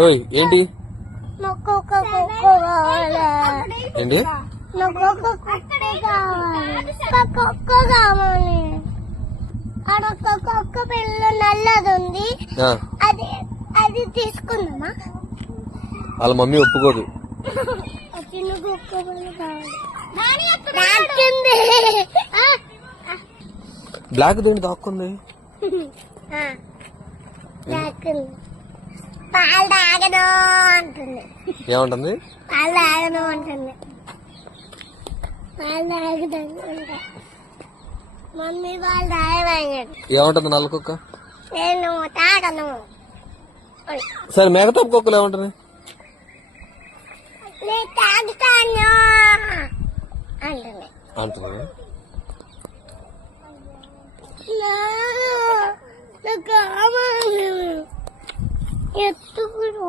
ఓయ్ ఏంటి నాకు ఒక కుక్క కావాలి. ఏంటి నాకు ఒక కుక్క కావాలి. ఒక కుక్క కావాలి. అడొక్క కుక్క పిల్ల నల్లది ఉంది. ఆ, అది అది తీసుకుందామా? వాళ్ళ మమ్మీ ఒప్పుకోదు. చిన్న కుక్క పిల్ల కావాలి. నాకింది. బ్లాక్ దేంటి దాక్కుంది. నాకింది. పాలు తాగను అంటుంది. ఏమంటుంది? పాలు తాగను అంటుంది. పాలు తాగదు. మమ్మీ పాలు తాగలేదు. ఏమంటుంది నల్ల కుక్క? నేను తాగను. సరే మేకతోపు కుక్కలు ఏమంటుంది? నేను తాగుతాను అంటుంది. అంటుంది. నాకు కావాలి. ఎత్తుకుడు